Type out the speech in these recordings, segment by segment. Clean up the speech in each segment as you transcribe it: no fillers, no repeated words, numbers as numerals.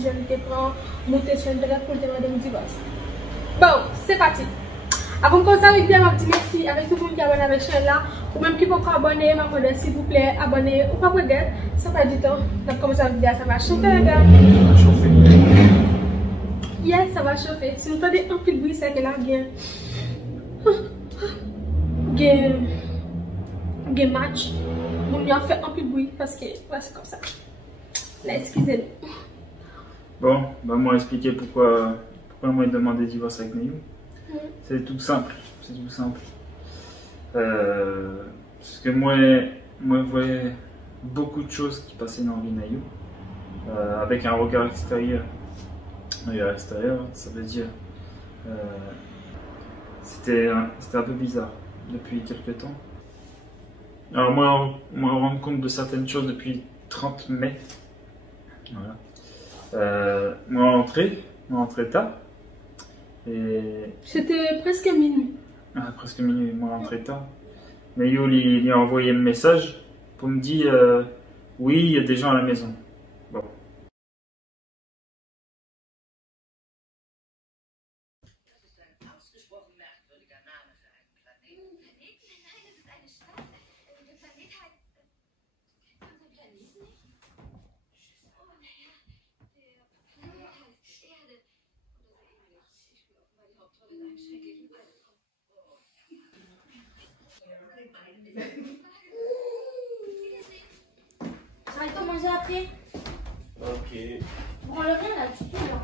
décision de prendre, monter sur une télé pour demander un divorce. Bon, c'est parti. Avant de commencer avec bien, ma petite merci avec tout le monde qui est abonné à la chaîne là, ou même qui peut pas abonner, m'abonner s'il vous plaît, abonnez ou pas regarder, ça fait du temps. Donc commencer la vidéo, ça va chauffer les gars. Yes, ça va chauffer. Si vous entendez un peu de bruit, c'est que là, game match. On y a fait un peu de bruit parce que ouais, c'est comme ça. Là, excusez-nous. Bon, bah moi expliquer pourquoi moi il demandé divorce avec Neyou. C'est tout simple. C'est tout simple. Parce que moi je voyais beaucoup de choses qui passaient dans la vie de Neyou. Avec un regard extérieur. Un regard extérieur, ça veut dire. C'était un peu bizarre depuis quelques temps. Alors moi, on me rend compte de certaines choses depuis 30 mai. Voilà. Moi, rentré tard. Et... C'était presque minuit. Ah, presque minuit, moi, rentré tard. Mais Yo, il a envoyé un message pour me dire oui, il y a des gens à la maison. Bon. Ça va te manger après. Ok. Tu prends le rien là, tu sais là.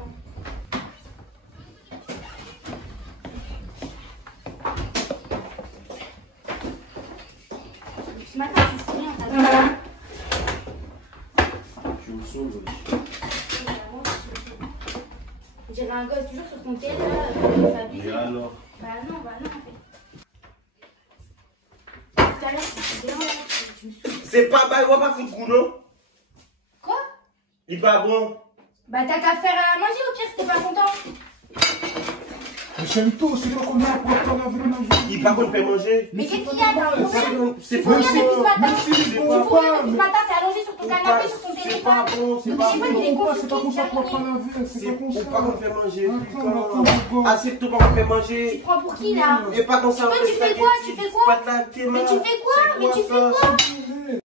Ce matin, tu fais rien, t'as vu? Tu me saoules. J'ai un gosse toujours sur ton tel là, Et alors? Bah non, en fait. Tout à l'heure, c'était bien là, tu me saoules. C'est pas bah, il va pas foutre coup, non? Quoi? Il est pas bon. Bah t'as qu'à faire à manger au pire si t'es pas content. J'aime tout, c'est pas qu'on a pour pas la vraie manger. Il part qu'on fait manger. Mais qu'est-ce qu'il y a? T'as un problème? C'est Faut pas rien depuis ce bon. matin. Mais si, Il on faut va rien pas, depuis ce mais- matin, t'es allongé sur ton canapé, sur ton C'est téléphone. pas bon, c'est Le pas téléphone, il est bon. C'est pas comme ça qu'on va pas laver, c'est C'est pas comme pour ça. pas qu'on fait manger. Attends, Putain. Assieds-toi pas qu'on fait Tu manger. te prends pour qui là? Et pas comme ça. Toi, tu fais quoi? Tu fais quoi? Pas de la Mais tu fais quoi? Mais tu fais quoi?